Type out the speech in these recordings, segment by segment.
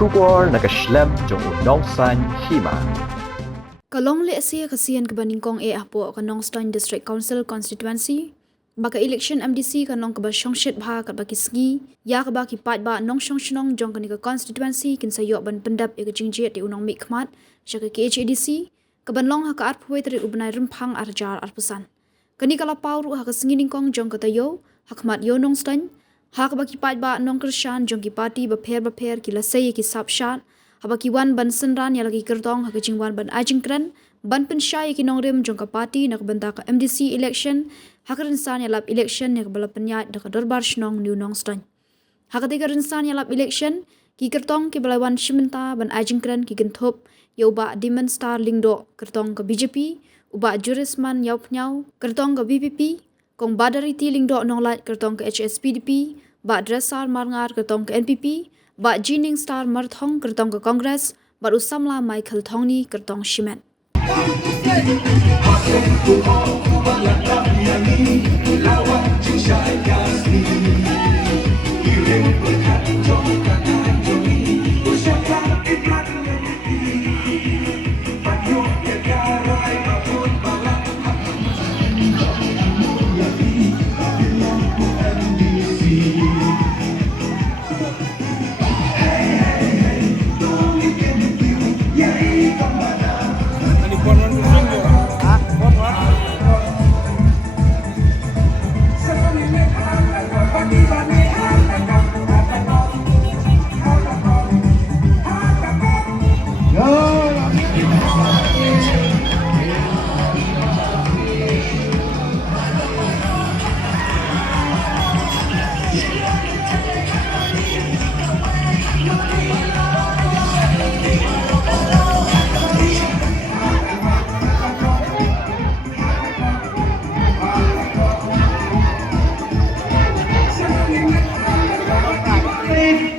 Shubor nakaslem jong unongsan hima. Kalong le asia kasian kebaningkong apo kanong Stone District Council constituency baka election MDC kanong kaba shongshit bha kat baki sgi ya kaba ki pat ba nong shongshnong jong kanika constituency kin sayo ban pendap e jingje ti unong mikmat shaka KHADC kaban long ha ka arpwe tri ubnai rempang arjar arpusan kanika la pauru ha ka snginingkong jong katayo hakmat yo nong stan ha kaba ki pat ba nong krishan jong ki party ba pher ki la say ki sapshat habaki wan ban senran ya lagi kertong ha jingwan ban ajingkran ban pensyai ki nongrim jong ka party nak benta ka MDC election hakarin san ya lap election nek bala penyat dak dorbar shnong new nong stan hakati karin san ya lap election ki kertong ki balawan shimenta ban ajingkran ki genthop ya uba dimen star lingdo kertong ka BJP uba jurisman yau pnyau kertong ka BPP kong badari ti lingdo nonglat kertong ka HSPDP ba dresar marngar kertong ka NPP ba Jining Star Marthong kertong ke Kongres, ba Usamla Michael Thongni kertong Shimen.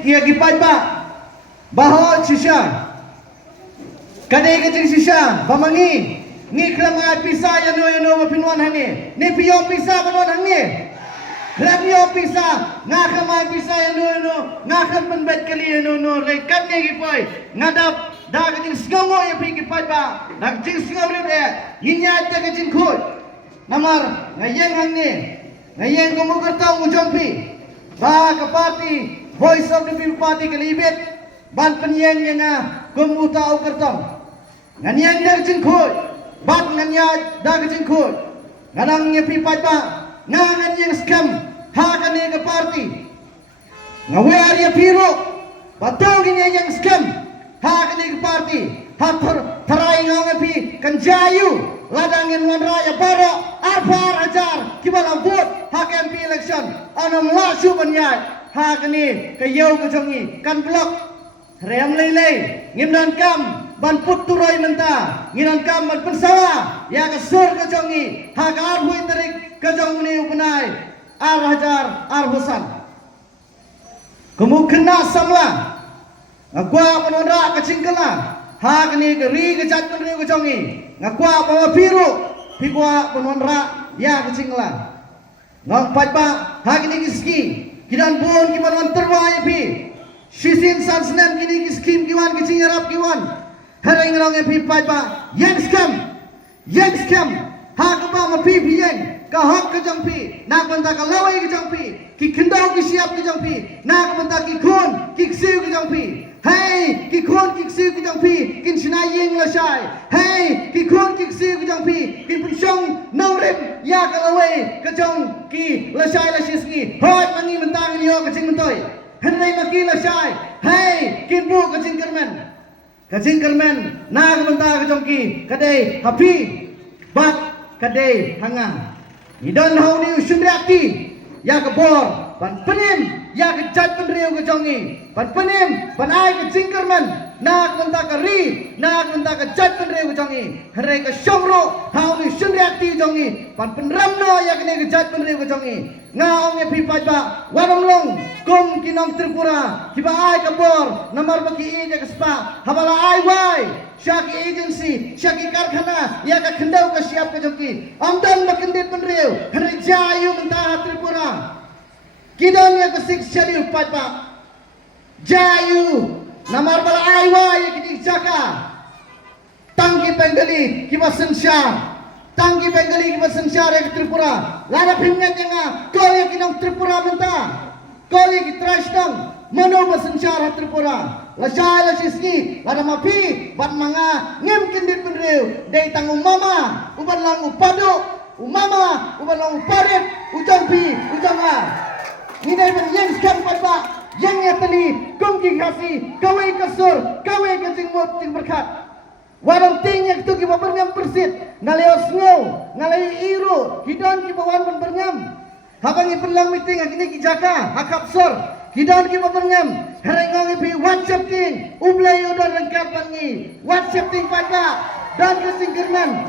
Ia gipat ba bahol sisya kadai kecing sisya bamangi ni kelamai pisa ya no mapinwan hangi ni piyo pisa banwan hangi radio pisa ngakamai pisa ya no ngakam penbet kali ya no rekat ni gipai ngadap dah kecing sengomo ya pi gipat ba dah kecing sengom ni yinya ta kecing khut namar ngayeng hangi ngayeng kamu kertau ujompi ba ke parti Voice of the People Party kalibit ban penyeng yang kumu tau kertong nganyang dar jengkut bat nganyang dar jengkut nganang nyepi patba nganyang skam hakane ke party ngawer ya piro batong yang skam hakane ke party hathar tharai ngapi kanjayu ladangin wan raya baro apar ajar kibala vote hak MP election anam lasu banyai hakani kayau kejongi kan blok rem lei ngimnan kam ban put turoi menta nginan kam ban pensawa ya kesur kejongi hak hui terik kejong ni upenai ar hajar ar husan kemukena samla ngakwa penondra kecingkela hakani geri kejat penri kejongi ngakwa bawa biru pikwa penondra ya kecingla ngompat ba hakani kiski kidan pun kiman wan terwai pi shisin sansnen kini kiskim kiwan kicing arab kiwan hereng rong pi pai ba yang scam ha ka ba ma pi yang ka hok ka jang pi nak banta ka lawai ka jang pi ki kendau ki siap ka jang pi nak banta ki khon ki siu ka jang pi hey ki khon ki siu ka jang pi kin sina yeng la shai hey ki khon ki siu ka jang pi kin pun song nau rep ya ka lawai ka jang ki la shai la shisgi hoi mangi mentang ni ho ka jing mentoi henai maki la shai hey kin bu ka jing kermen nak banta ka jang ki kadai happy bak kadai hanga idon hau ni usyundriati ya ke bor ban penim ya ke jat penriu ke jongi ban penim ban ai ke jingkerman nak banta ka ri nak banta ka jat penriu ke jongi hare ke syongro hau ni usyundriati jongi ban penramno ya ke ne ke jat penriu ke jongi ngaong ye pipat ba warong long kum kinong Tripura kiba ai ka bor namar baki i ke spa habala ai wai Syaki agency, syaki karkhana, ya ka kendau ka siap ka joki. Amdan makendit penriu, hari jayu mentah Tripura. Kidon ya ka sik syali upat pa. Jayu Namar bala aiwa ya kini jaka. Tangki Bengali kiba sensyar. Tangki Bengali kiba sensyar ya Tripura. Lara phimnya jenga kau ya kinong Tripura menta. Kau ya kitrashtang mano ba sensyar Tripura. Lasai la sisni lada mapi bat manga ngem kendit penriu dei tang umama uban lang upadu umama uban lang uparit ujang pi ujang a nginai ben yang skam padba yang ya tali kongki kasi kawai kasur kawai kajing mot ting berkat warang ting yang tu kiba berngam persit ngaleo snow ngalai iru kidan kiba wan ben berngam habangi perlang meeting akini ki jaka hakap sor kidan kiba berngam Herengong ipi WhatsApp ting ublay udah lengkap bangi WhatsApp ting pada dan kesingkirnan.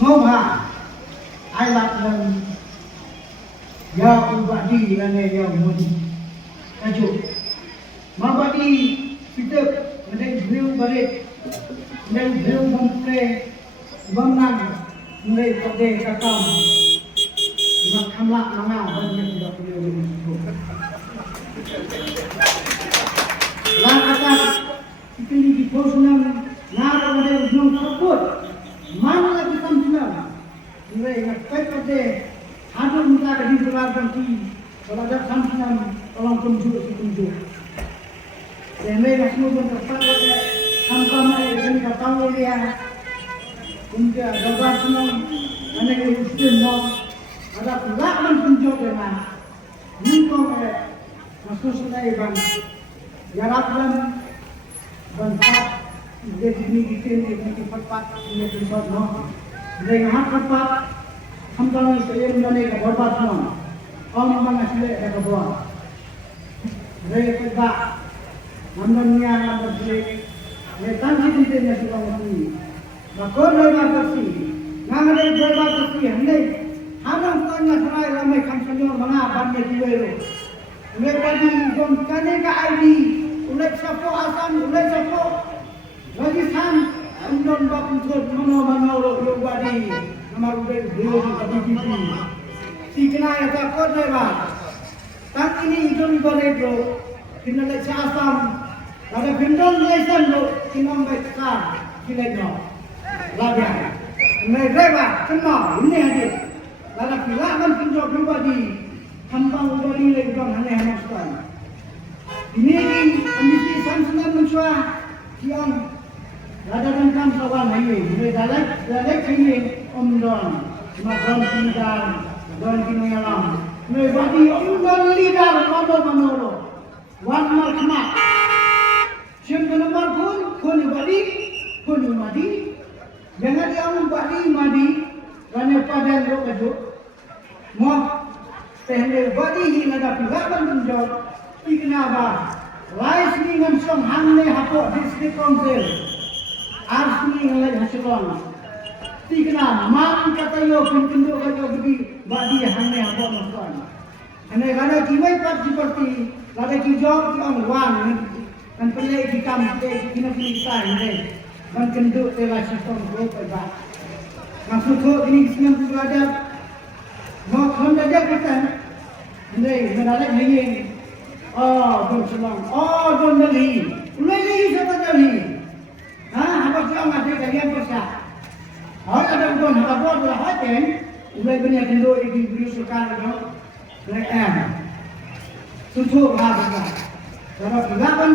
Semua ayat dan ya ubadi dan ya mudi. Ajo, mabadi kita mending beliau balik, mending beliau memplay bangan mulai pada kakam. Nak kamla mana banyak tidak beliau itu. Lang atas kita di posnam nara ada ujung tersebut mana lagi tampilan mulai nak pada ada muka di luar ganti kalau ada tampilan tolong tunjuk semai nak semua berapa ada tanpa mai dengan kata dia untuk dapat semua mana yang istimewa ada pelajaran tunjuk dengan Ningkong masuk sungai bang, yaraplan bantat, dia ini kita cepat ini cepat no, dengan cepat, hamdan saya mana yang berbat no, orang mana sih yang berbuat, mereka tidak, hamdannya hamdan sih, mereka tidak tidak suka ini, bakor berbat sih, ngambil berbat sih, hendak Harang tanya serai ramai kamsanyo mga banyak diwero. Mereka di kane ka ID, ulit sapo asan, ulit sapo. Lagi san, andon bakun sod mano yung badi. Namarubay diyo di pati. Si kinaya takot na ba? Tak ini idon baredro, kinalay sa asam. Lada bindon lesan lo, kinambay sa kilegno. Labyan. Mereka kena, ini hadir. Kalau filaman pinjau pribadi, hambang pribadi lagi kan hanya hamaskan. Ini ambisi sansunan mencuah siang. Ada tentang sawan ini, mereka dalek ini omdon, macam tinggal, don kinoyalam. Mereka di omdon lidah mano, wan malkmat. Siapa nomor pun madi, jangan diambil madi. Kerana padan lo kaju, mau tehne badi hi nada pilaban tunjuk, ikenapa? Rais ni ngamsong hamne hapok district council, ars ni ngalai hasilon. Ikenapa? Mang kata yo pintu kaju bagi badi hamne hapok masukkan. Kerana kiwai part seperti, ada kijau ki on wan, kan pelai di kam, kena kita ini, kan kenduk telah sistem go perbah. Maksud tu ini siang tu ada, mau hendak kita, ini menarik lagi. Oh, berselang, oh, donali, ulai lagi siapa donali? Apa siang ada kalian besar? Ada don, ada buat belah hati, ulai banyak kendor ini beri sekarang, mereka tutup apa? Kalau kelapan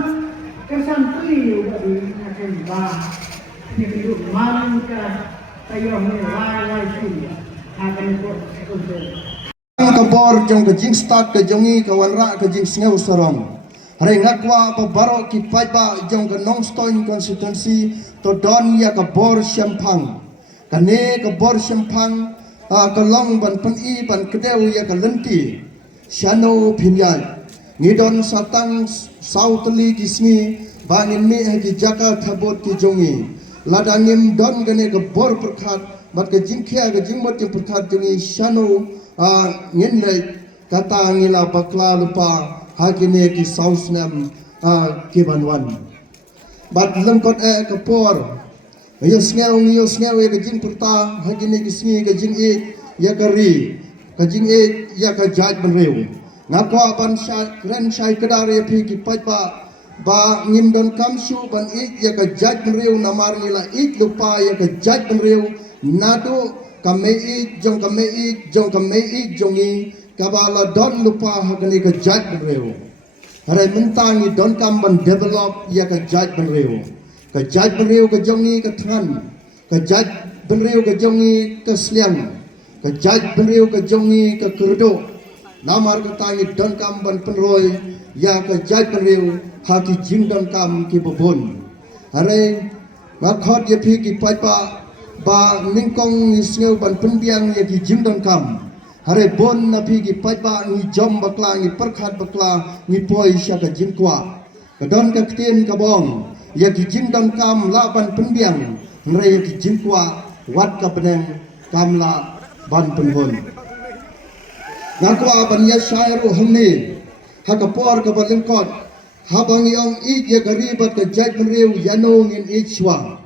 kesan puli, macam bah, ini kendor malam ke. Tayo ni lai sini, akan ikut sekolah. Kabor jong kejing start kejongi kawanra kejing sengau sarong. Hari ngakwa pabaro kipai ba jong ke Nongstoin constituency to don ya kabor Syampang. Kane kabor Syampang kalong ban peni ban kedeu ya kalenti. Shano pinyai. Ngidon satang sauteli kismi bangin mi ki jaka thabot ki jongi. Ladangim don gane kabor perkat bat ke jingkhia ke jingmot yang perkat jongi shano ngendai kata ngila bakla lupa hakine ki sausnam ki banwan bat lengkot kapor yo sneu ke jing perta hakine ki sngi ke jing ya kari ke jing ya ka jaj benreu ngakwa ban ren shai kedar ya pi ki pajba ba ngim don kamshu ban ik ya ka jaj benreu namar nila ik lupa ya ka jaj benreu nado kamei jong kamei jong i kabala don lupa hakani ka jaj benreu harai mentangi don kam ban develop ya ka jaj benreu ka jaj benreu ka jong i ka than ka jaj benreu ka jong i ka sliang ka jaj benreu ka jong i ka kurdo namar ka tangi don kam ban penroy ya ka jaj benreu haki jing don kam ki bobon hare makhot ye phi ki paipa ba ningkong isngeu ban penbiang ye ki jing don kam hare bon na phi ki paipa ni jom bakla ni perkhat bakla ni poi sya ka jing kwa ka don ka ktien ka bong ye ki jing don kam la ban penbiang re ye ki jing kwa wat ka beneng kam la ban penbon ngakwa ban ya syairu hamni hakapor ka balingkot habang yong ik ya garibat ka jaj benreu yanong in ichwa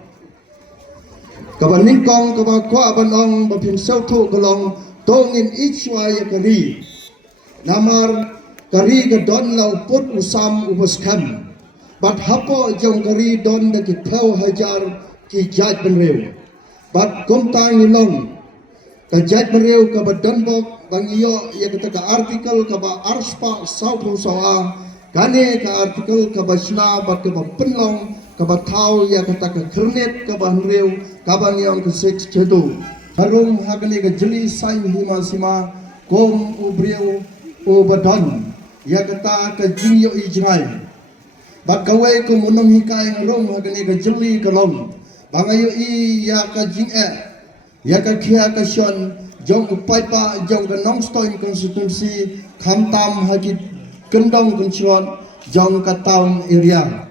kaban ningkong kaba kwa banong bapin sautu kalong tong in ichwa ya gari namar gari ka don lau put usam ubuskam bat hapo jong gari don da ki thau hajar ki jaj benreu bat komtang nilong ka jaj benreu ka badon bok bang iyo ya ka artikel ka ba arspa saupu sawa kane ka artikel ka basna ba ka penlong ka ba thau ya ka ta ka kernet ka ba reu ka ba ngiong ka six chedu harum hagane ka jeli sai hima sima kom ubreu o badon ya ka ta ka jingyo ijrai ba kawe ko monong hikai harum hagane ka jeli ka long bangayo i ya ka jing ya ka khia ka shon jong upai pa jong ka nongstoin constituency khamtam hagi kendong kunchuan jong ka town area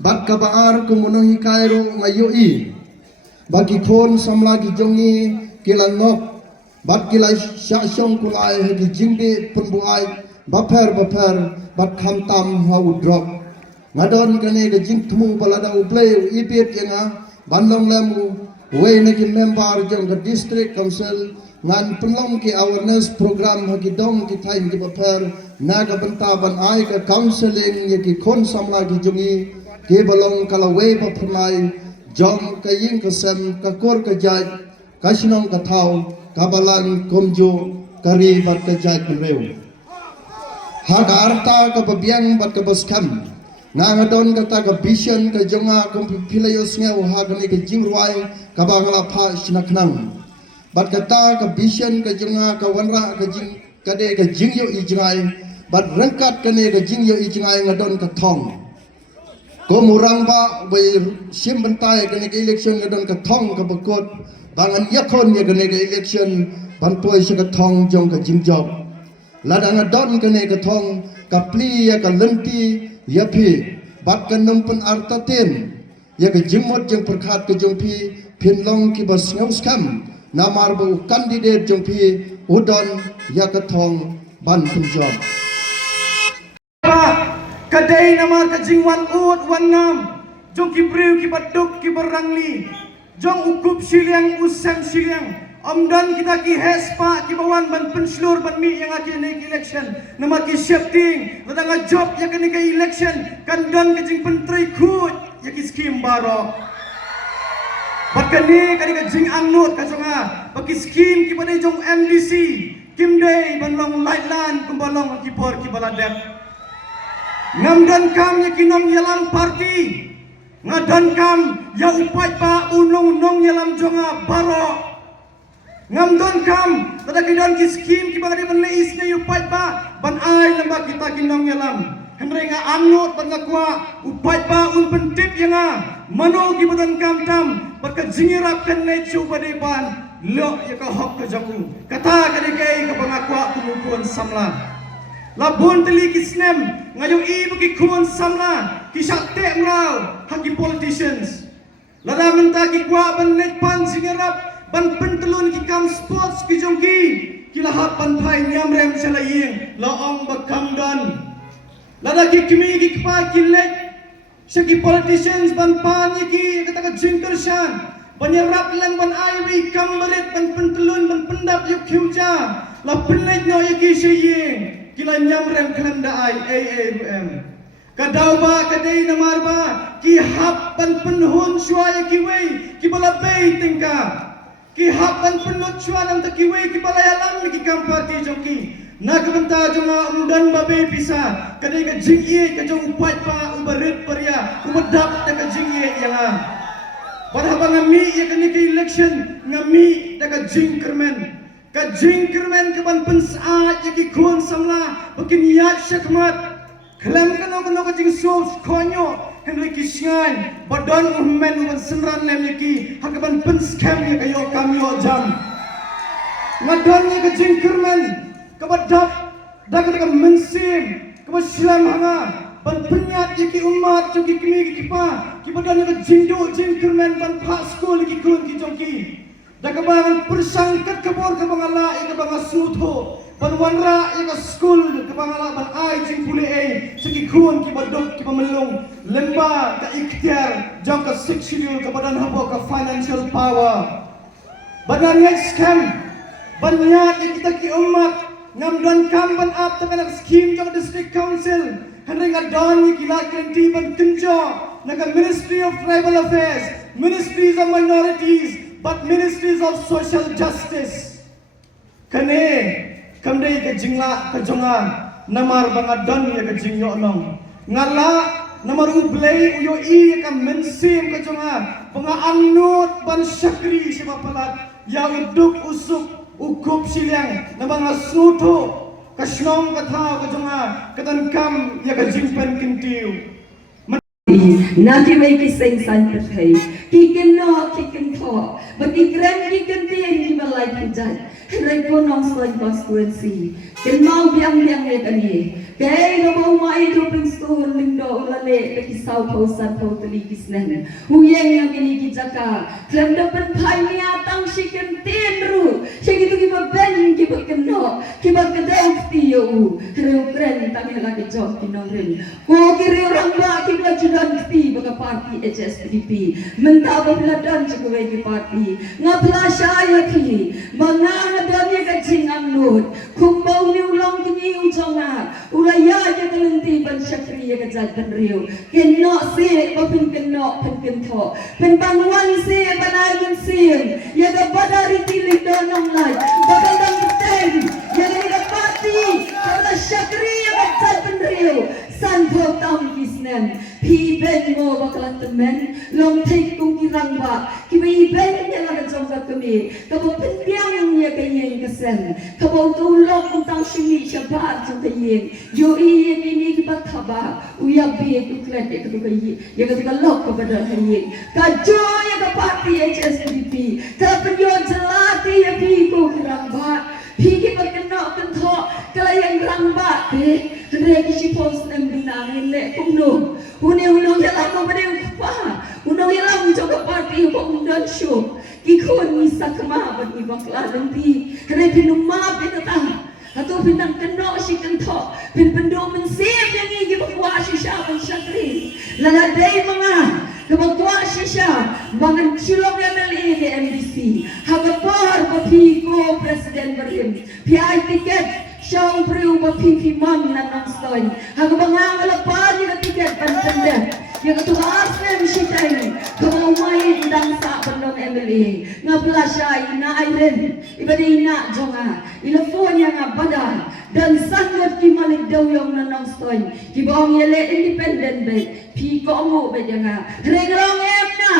bat ka baar ko monong hikairo ngayo i bagi phone samla gi jongi kilangok bat kilai syashong kulai hagi jingde penbuai baper bat khamtam hau drop ngadon kane ga jing tumu balada uplay ipet yanga bandong lamu we naki member jong ka district council ngan penlong ki awareness program hagi dong ki time ki baper naga benta ban ai ka counseling ye ki khon samla ki jungi ke balong kala we ba phnai jong ka ying ka sem ka kor ka jaj ka shinong ka thau ka balang komjo kari bat ka jaj penreu ha ka arta ka babiang bat ka baskam nga don ka ta ka vision ka jonga kom philayos ngeu ha ka ni ka jingruai ka bangala pha sinaknang bat kata ka vision ka jonga ka wanra ka jing kade ka jingyo ijrai bat rangkat kane ka jingyo ijrai ngadon ka thong ko murang ba bai sim bentai kane ka election ngadon ka thong ka bakot bangan yakon ye kane ka election ban poi se ka thong jong ka jingjob ladang ngadon kane ka thong ka pli ya ka lenti ya phi bat ka numpen artaten ya ka jingmot jeng perkhat ka jong phi phinlong ki bas ngauskam namar bu candidate jong pi udon yakatong ban punjab kadai namar ka jingwan ut wanam jong ki breu ki baduk ki barangli jong ukup siliang usam siliang amdan kita ki hespa ki bawan ban penslur ban mi yang aki naik election nama ki shifting radang job ya kene ka election kandan ka jing pentrai khut ya ki scheme baro bakani kani ka jing angnut ka jonga baki scheme ki bani jong MDC kimdei banlong lightland kumbalong ki por ki baladep ngamdan kam ya kinong yalang party ngadan kam ya upai pa unong nong yalam jonga baro ngamdan kam tada kidan ki scheme ki bani ban leis na upai pa ban ai lamba kita kinong yalam henry nga angnut ban ngakwa upai pa un pentip yanga mano ki badan kam tam baka jingirap kan na chuba de ban lo ya ka hok ka jamu kata ka de kay ka pangakwa tumupuan samla labon teli kisnem ngayo i bagi kuan samla ki sakte mraw hagi politicians lada menta ki kwa ban net pan jingirap ban pentelun ki kam sports ki jongki ki lahap pan phai nyam rem salaying laong bakam dan lada ki kimi ki pa ki lek Segi politicians ban pani ki kata jingker shan banyarap lang ban aiwi kambaret ban pentelun ban pendap yuk kiuja la penlek no yaki sheying kila nyam rem klan da ai AAUM kadau ba kadai namar ba ki hap ban penhun syai ki wei ki bala bei tingka ki hap ban penut syai nam ta ki wei ki bala yalam ki kam parti joki nak benta jonga umdan babe bisa kadai ka jingie ka jong upat pa ubarit paria umedap ta ka jingie yang pada ngami ya kini ke election ngami da ka jingkermen ka ban pensaat ya ki kun samla bakin yat syakmat kelam kano ka jing so konyo henry kisngan badan ummen uban senran lem ki hakaban penskam ya kayo kamyo jam ngadan ya ka jingkermen kabadap daga mensim kabaslam hanga ban penyat yaki umat joki kini kipa kibadan ka jindo jingkermen ban paskol ki kun ki joki daga ban persangkat kabor ka bangala ika banga sutho ban wanra ika school ka bangala ban ai jing puli ai seki kun ki badok ki pamelong lemba ka ikhtiar jong ka 6 schedule ka badan habo ka financial power badan scam banyat kita ki umat ngam don kam ban up taka scheme jong district council henry ngadon ki la kenti ban kenjo naga ministry of tribal affairs ministries of minorities but ministries of social justice kane kamdei ka jingla ka jonga namar bangadon ya ka jingyo nong ngala namar ublei uyo I ka mensim ka jonga pangaanut ban syakri siapa pelat ya uduk usuk ukup silang nabang asuto kasnom katha kajonga katan kam ya kajingpan kintiu Nanti mereka sengsan terhai, kiken no kiken tho, bagi keren kiken tiang di balai pujan, mereka nong selain konstituensi, kenal biang mereka ni, kaya ngomong mai doping store lindo ulale bagi sau pausan pau teli kisnen, huyang yang kini kijaka, klem dapat pai ni atang siken tenru, segitu kita ben kita keno, kita kedai tiyo, keren tangi lagi jauh kinongren, ko kiri orang ba kita dan kti baka parti HSPDP mentaba biladan cakawai ki parti ngapla syaya ki manganga dani ka jingang nut kumbau ni ulang kini ujonga ulaya ya kalenti ban syakriya ka jadban riu kenno se bapin kenno pen tho pen bangwan se banayan sim ya ka badari tilik donong lai bakal dang ten ya ka parti ka syakriya ka jadban riu santo tam kisnen pi ben mo bakalan temen long take kung kirang ba kibi ben niya lang jong ka kami kabo pendiang niya kayeng kesen kabo tulok kung tang sini siya ba jong kayeng yo iye ini kibat thaba uya be uklet ek to kayi ya ka lok ka badal kayeng ka jo ya ka party HSPDP ka penyo jelati ya pi ko kirang ba pi kibat kena kentho kalayang ramba be Henry kisi pos nem binangin le kumno unang yalang ko badeng pa unang yalang joga party ko undan show kikon ni sakma bad ni bakla nanti Henry pinuma pinata atau pinang keno si kento pin pendo mensip yang igi bakwa si siya ban syakri laladai mga kabakwa si siya bangan silong MLA ni MDC hagapar papiko presiden berim PI tiket Siyang priu mapipi man na nang stoy. Hagabang nga ngalapan yung tiket pan-tanda. Yung katukas na yung sitay. Kamamay dang sa pandong MLA. Nga pala siya, inaay rin. Iba na ina, jonga. Ilafo niya nga bada. Dan sangat kimalig daw yung nanang stoy. Kibaong yale independent bed. Piko mo bed yung nga. Rengalong em na.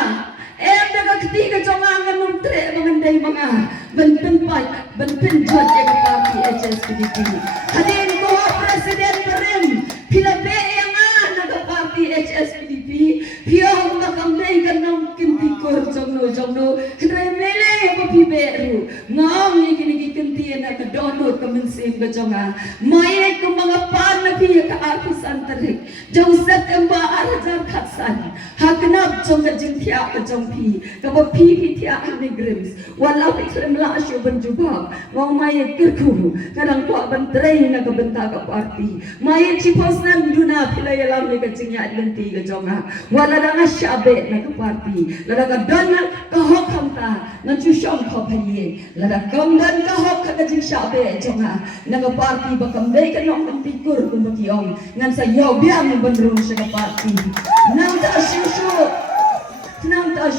Daga ketiga jonga nga nung tre manganday mga banpen jod ya ka party HSPDP. Hadin ko president pa rin pinabe yang naga party HSPDP piyong nakamday ka ng kintikor jongno kremele ko piberu ngam ni kinigikintiyan na kadonot kamansim ka jonga mayek ko mga pan na piya ka arpus antarik Joseph Emba Arajar Khatsan haknab jong ka jingtiya ka jongpi kapag pipitiya ni Grims wala ikrem la asyo banjubab ngong mayek kirkuru kadang po abantray na kabenta ka party mayek chipos na duna pilayalam ni ka jingya adlanti ka jonga wala na nga syabe na ka party lada ka donal ka hokam ta na chusyong ko hapaye lara kamdan ka hok ka jing shabe jonga naga party bakam dei ka nong pikur kun bakiong ngan sa yaw biam bandrung sa party nang ta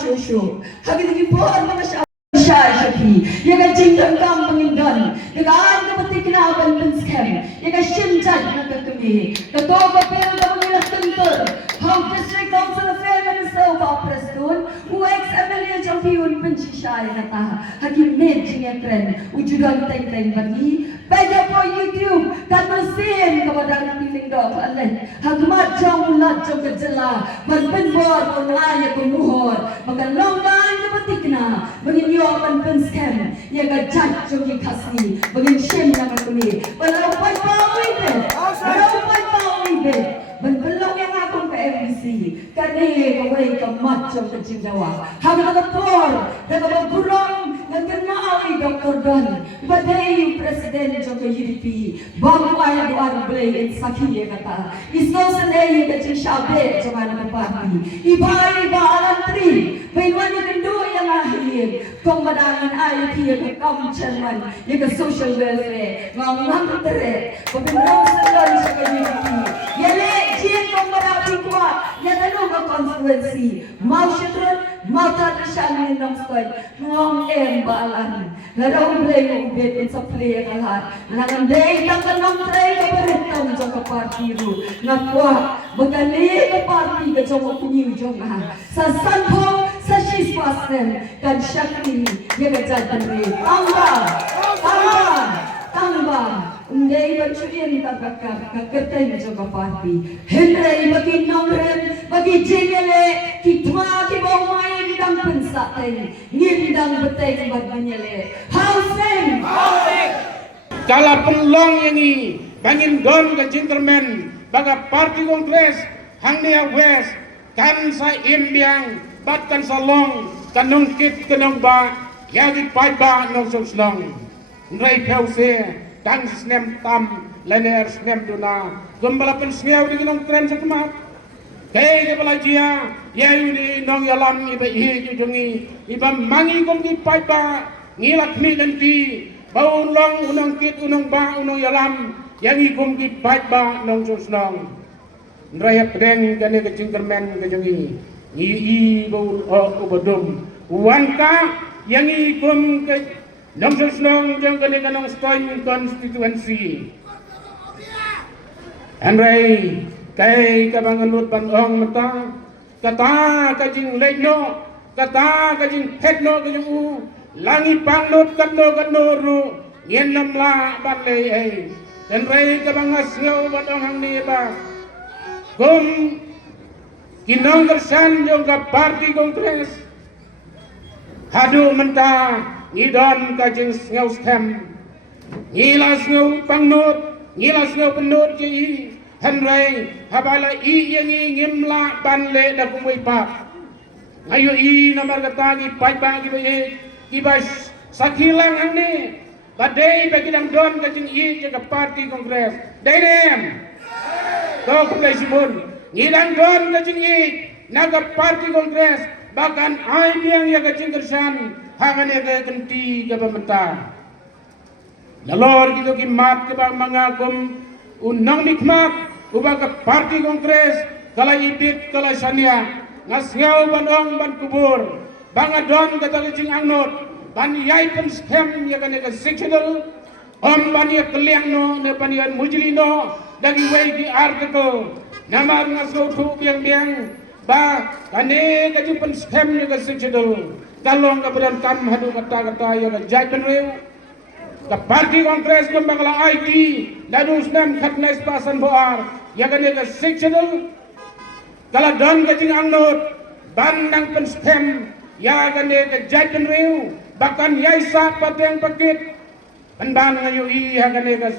shushu hagi di por mga Shafi, yaga jingdang kam pangindon, yaga ang kapatid kinaban penskem, yaga shimjat na kakami, katoga pero na mga tungtol, Home District Council of Fair Minister of Preston, ex-MLA Jampiun Pensishari kata, hakim med jingakren, ujudan teng-teng bagi, pwede po YouTube, kanusin kapadang piling do, hagmat jong ulat jong kajala, magpinbor kung laya kung muhor, magalonggan kapatid na, maging man penskem ya ga jat jogi khasi bagin shem na kami walau pai pau ibe ban belong yang akong ka MBC kani ka way ka matcho ka jindawa haga ka por daga burong ngana ay Dr. Don badai president jo ka UDP babu ay doan blay in sakhi kata isno sanay ka chishabe jo man party ibai ba alantri Paiwan yung kendo yung ahir kung madangin ay tiya ka kam chairman yung social welfare mga tere pabinrong sa lalo sa community yale jiyan kong marami kwa yan ano ka constituency mau syudron mau tradisyan ng stoy ngong baalan larong play yung ubit sa play ang lahat nanganday ng kanong play ka baritan sa party ro nakwa magaling ka party ka sa opinion jong sa sanpong sa shispasen kan syakri yang jatan re tamba undai bacuin tabakar kaketai joga party hendrai bagi nongren bagi jengele kitma ki bawai dang pensate ngindang beteng baganyele housing kala penlong yang ini bangin don ke gentleman baga party kongres hangnia west kan sa indiang bat kan sa long kanong kit kanong ba yagi pai ba nong so slong nrai pause dan snem tam lener snem duna gombala pen snew di kanong tren sa kumat kay ke balajia yayu di nong yalam iba hi jungi iba mangi kong di pai ba ngilak mi nanti bau long unong kit unong ba unong yalam yangi kong di pai ba nong so slong nrai pedeng gane ke cingkermen ke jungi i bau ubadum wanka yang ikum ke nong snong jong kene kanong stoin constituency andrai kai kabanganut banong mata kata kajing leino kata kajing petno kajing u langi pangnut kano ru yen namla balai ai andrai kabangas ngau banong hang ni ba kum kinong kersan jong ka party kongres hadu menta ngidon kajing ngau stem ngilas ngau pangnut ngilas ngau penut ji henrai habala i yangi ngimla banle da kumui pa ayo i nomor kata gi pai ba gi be gi bas sakilang angni badai bagi dang don kajing i ke party kongres dainem to kumlai simun ngidang don kajing i naga party kongres bahkan ai yang ya kajing kersan hangane ke kenti ke pemerintah lalor gitu ki mat ke bang mangakum unang nikmat ubah ke party kongres kala ibit kala sania ngasngau banong ban kubur bangadon kata kajing angnot ban yai pen stem ya kane ke sectional ban ya keliangno ne ban ya mujlino dagi wei di article nama ngasau tu biang ba kane kajing pen stem ya ke sectional kalong kabadan kam hadu kata-kata yang jai penreu ke party kongres kembangla IT dadu snem khatnes pasan boar ya kane ke sectional kala don kajing angnot bandang pen stem ya kane ke jai penreu bahkan yaisa pateng pakit penban ngayu i ya kane ke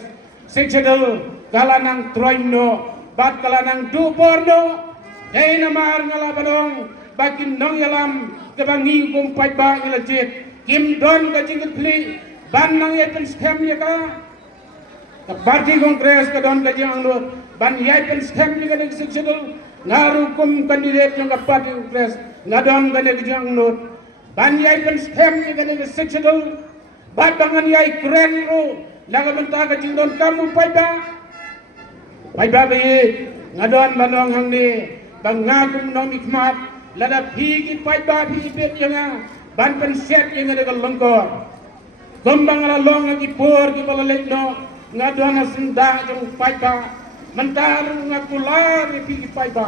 sectional kala nang troino bat kala nang duporno hey namar ngala badong bakin nong yalam kebangi kumpai ba ngelajit kim don kajing kli ban nang yapen stem ya ka ke party kongres ke don kajing angnut ban yapen stem ni kane sectional ngaru kum kandidat yang ke party kongres ngadon kane kajing angnut ban yai pen stem ni kan ni sexual bat bangan yai keren ro laga benta ka jingdon kamu pai ba be ngadon banong hang ni bangagum nom ikmat lada phi pai ba phi bet yang ban pen set yang ada lengkor gombang ala long lagi por ki bala lekno ngadon asenda jong pai ba mentar ngakular phi pai ba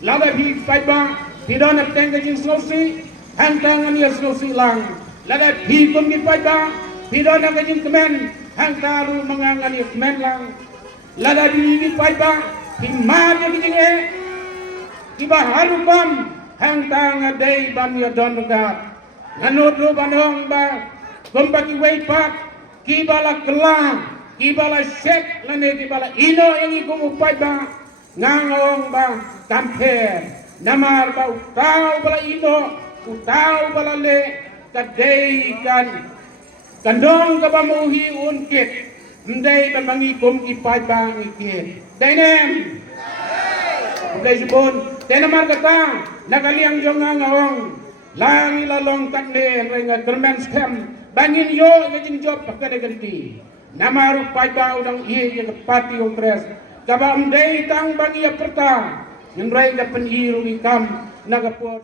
lada phi pai ba tidak nak tengah jing slosi hantangan ya slosi lang lada phi kom ki pai ba tidak nak jing kemen hantaru mangangan ya kemen lang lada di pai ba himar ya jing kiba harukom hantang adai ban ya don ga nganut ru banong ba gombaki wei pak kibala kelang kibala set lane kibala ino yang ikum pai ba ngangong ba kamper namar ba utau bala ino utau bala le kadai kan kandong ka ba muhi unkit ndai ba mangikum ipai ba ngikit dainem Uday sipon tenamar kata nakaliang jong ngawong langi lalong katne renga germen stem bangin yo ngajing job pakade ganti namaru pai ba udang iye yang parti kongres kaba umdai tang bangi ya perta yang renga peniru ikam nagapor